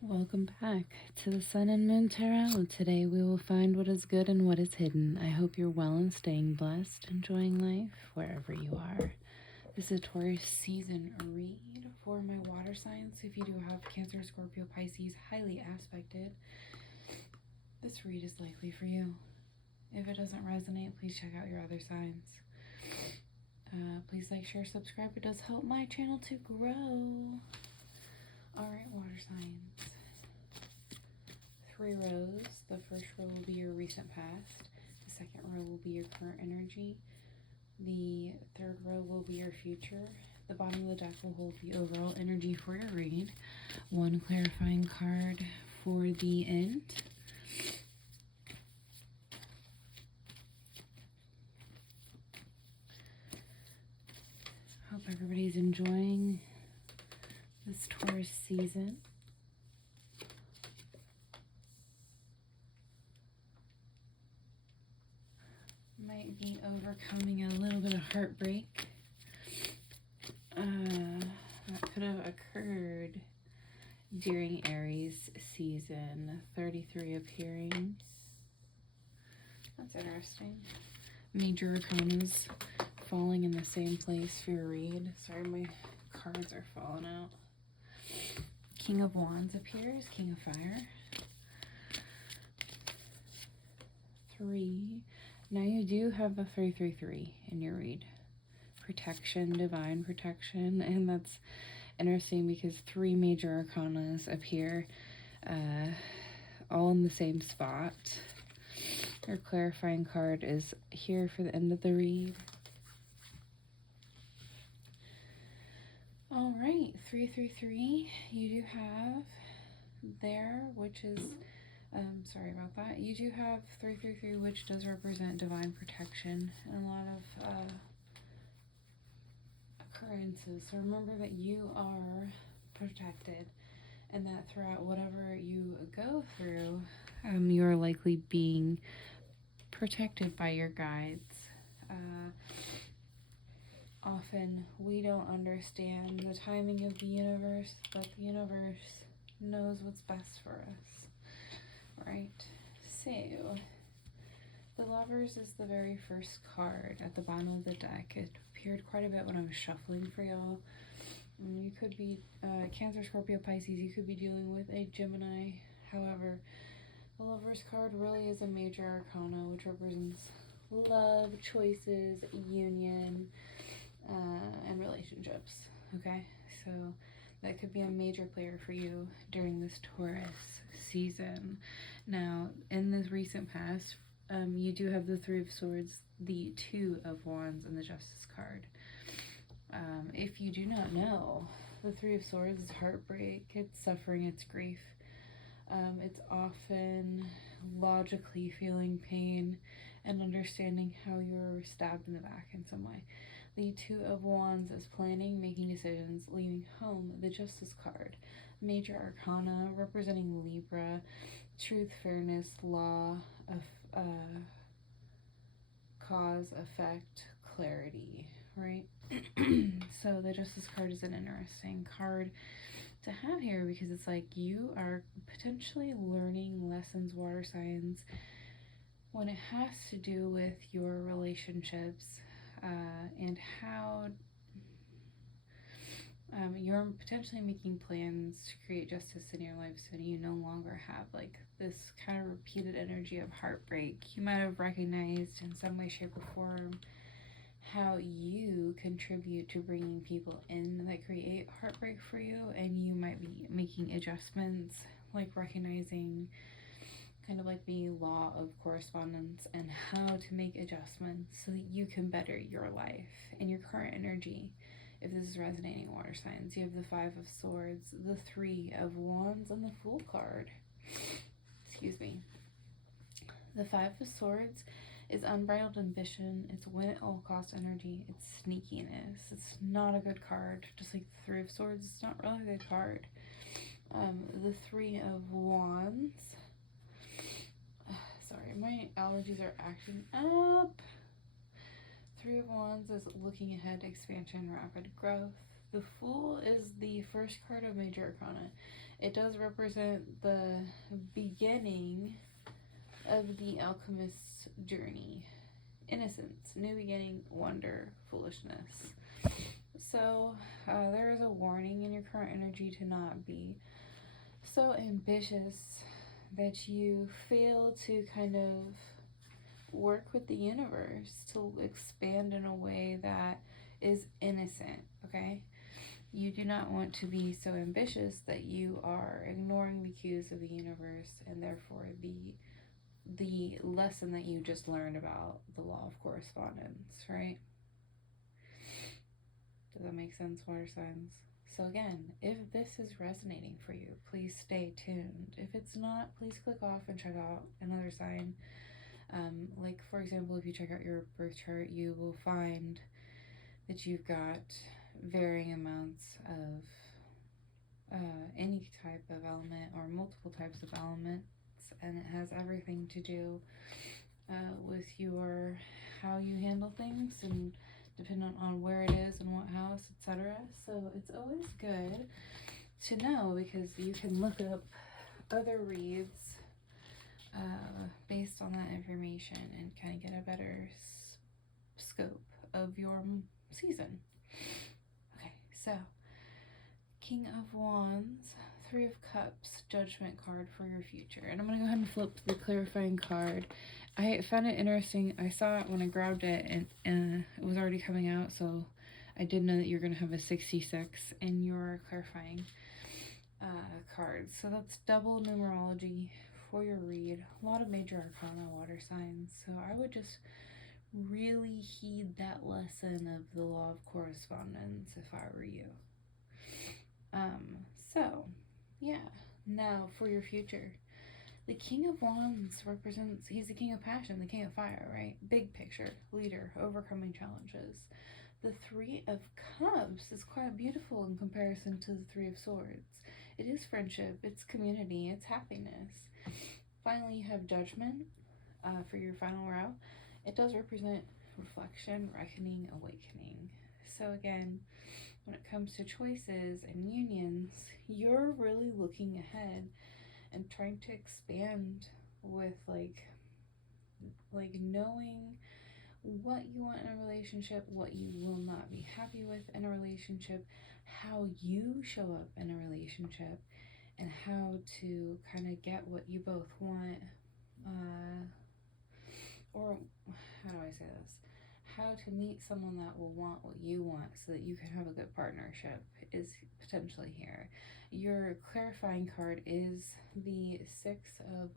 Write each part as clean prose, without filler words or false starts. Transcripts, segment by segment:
Welcome back to the Sun and Moon Tarot. Today we will find what is good and what is hidden. I hope you're well and staying blessed, enjoying life wherever you are. This is a Taurus season read for my water signs. If you do have Cancer, Scorpio, Pisces, highly aspected, this read is likely for you. If it doesn't resonate, please check out your other signs. Please like, share, subscribe. It does help my channel to grow. Alright, water signs. 3 rows. The first row will be your recent past. The second row will be your current energy. The third row will be your future. The bottom of the deck will hold the overall energy for your read. 1 clarifying card for the end. Hope everybody's enjoying this Taurus season. Might be overcoming a little bit of heartbreak that could have occurred during Aries season. 33 appearing. That's interesting. Major arcanas falling in the same place for your read. Sorry, my cards are falling out. King of Wands appears, King of Fire. 3. Now you do have a 333 in your read. Protection, divine protection, and that's interesting because 3 major arcanas appear all in the same spot. Your clarifying card is here for the end of the read. All right, 333, you do have there, which is, sorry about that. You do have 333, which does represent divine protection and a lot of occurrences. So remember that you are protected and that throughout whatever you go through, you are likely being protected by your guides. Often we don't understand the timing of the universe, but the universe knows what's best for us, right? So, the Lovers is the very first card at the bottom of the deck. It appeared quite a bit when I was shuffling for y'all. You could be Cancer, Scorpio, Pisces. You could be dealing with a Gemini. However, the Lovers card really is a major arcana, which represents love, choices, union, and relationships. Okay, so that could be a major player for you during this Taurus season. Now, in this recent past, you do have the 3 of Swords, the 2 of Wands, and the Justice card. If you do not know, the 3 of Swords is heartbreak, it's suffering, it's grief. It's often logically feeling pain and understanding how you were stabbed in the back in some way. The 2 of Wands is planning, making decisions, leaving home. The Justice card, major arcana representing Libra, truth, fairness, law, cause, effect, clarity, right? So the Justice card is an interesting card to have here because it's like you are potentially learning lessons, water signs, when it has to do with your relationships and how you're potentially making plans to create justice in your life so you no longer have like this kind of repeated energy of heartbreak. You might have recognized in some way, shape, or form how you contribute to bringing people in that create heartbreak for you, and you might be making adjustments, like recognizing kind of like the law of correspondence and how to make adjustments so that you can better your life and your current energy. If this is resonating, water signs, you have the 5 of Swords, the 3 of Wands, and the Fool card. Excuse me. The 5 of Swords is unbridled ambition, it's win at all cost energy, it's sneakiness. It's not a good card. Just like the 3 of Swords, it's not really a good card. The 3 of Wands. Sorry, my allergies are acting up. 3 of Wands is looking ahead, expansion, rapid growth. The Fool is the first card of Major Arcana. It does represent the beginning of the alchemist's journey. Innocence, new beginning, wonder, foolishness. So there is a warning in your current energy to not be so ambitious that you fail to kind of work with the universe to expand in a way that is innocent, okay? You do not want to be so ambitious that you are ignoring the cues of the universe and therefore the lesson that you just learned about the law of correspondence, right? Does that make sense, water signs? So again, if this is resonating for you, please stay tuned. If it's not, please click off and check out another sign. Like, for example, if you check out your birth chart, you will find that you've got varying amounts of any type of element or multiple types of elements, and it has everything to do with your how you handle things and dependent on where it is and what house, etc. So it's always good to know because you can look up other reads based on that information and kind of get a better scope of your season. Okay, so King of Wands, Three of Cups, Judgment card for your future. And I'm going to go ahead and flip the clarifying card. I found it interesting. I saw it when I grabbed it and it was already coming out, so I did know that you're going to have a 66 in your clarifying cards. So that's double numerology for your read. A lot of major arcana water signs. So I would just really heed that lesson of the law of correspondence if I were you. So yeah, now for your future. The King of Wands represents, he's the king of passion, the king of fire, right? Big picture, leader, overcoming challenges. The Three of Cups is quite beautiful in comparison to the Three of Swords. It is friendship, it's community, it's happiness. Finally, you have Judgment for your final row. It does represent reflection, reckoning, awakening. So again, when it comes to choices and unions, you're really looking ahead and trying to expand with like knowing what you want in a relationship, what you will not be happy with in a relationship, how you show up in a relationship, and how to kind of get what you both want, or how do I say this? How to meet someone that will want what you want so that you can have a good partnership is potentially here. Your clarifying card is the Six of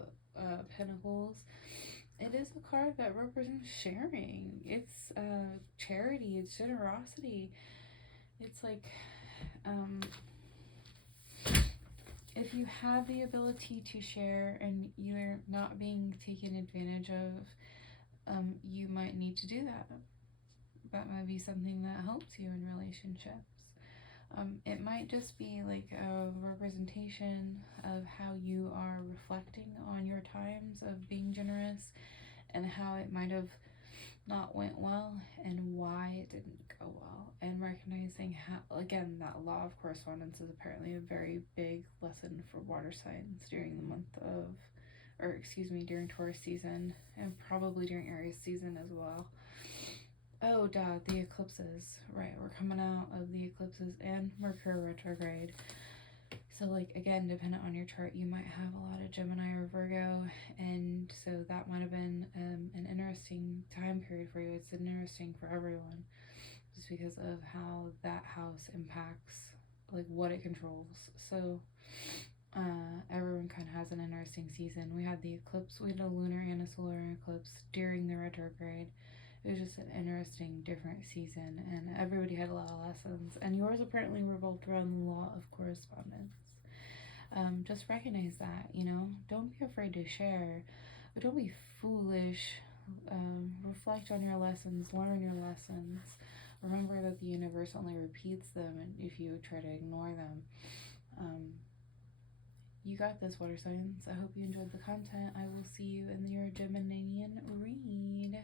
Pentacles. It is a card that represents sharing. It's charity, it's generosity. It's like if you have the ability to share and you're not being taken advantage of, you might need to do that. That might be something that helps you in relationships. It might just be like a representation of how you are reflecting on your times of being generous and how it might have not went well and why it didn't go well, and recognizing how, again, that law of correspondence is apparently a very big lesson for water signs during the month of, or excuse me, during Taurus season and probably during Aries season as well. Oh, duh, the eclipses, right? We're coming out of the eclipses and Mercury retrograde. So, like, again, dependent on your chart, you might have a lot of Gemini or Virgo, and so that might have been an interesting time period for you. It's interesting for everyone, just because of how that house impacts, like, what it controls. So, everyone kind of has an interesting season. We had the eclipse, we had a lunar and a solar eclipse during the retrograde. It was just an interesting, different season, and everybody had a lot of lessons, and yours apparently revolved around the law of correspondence. Just recognize that, you know, don't be afraid to share, but don't be foolish. Reflect on your lessons, learn your lessons. Remember that the universe only repeats them, and if you try to ignore them. You got this, water signs. I hope you enjoyed the content. I will see you in your Geminian read.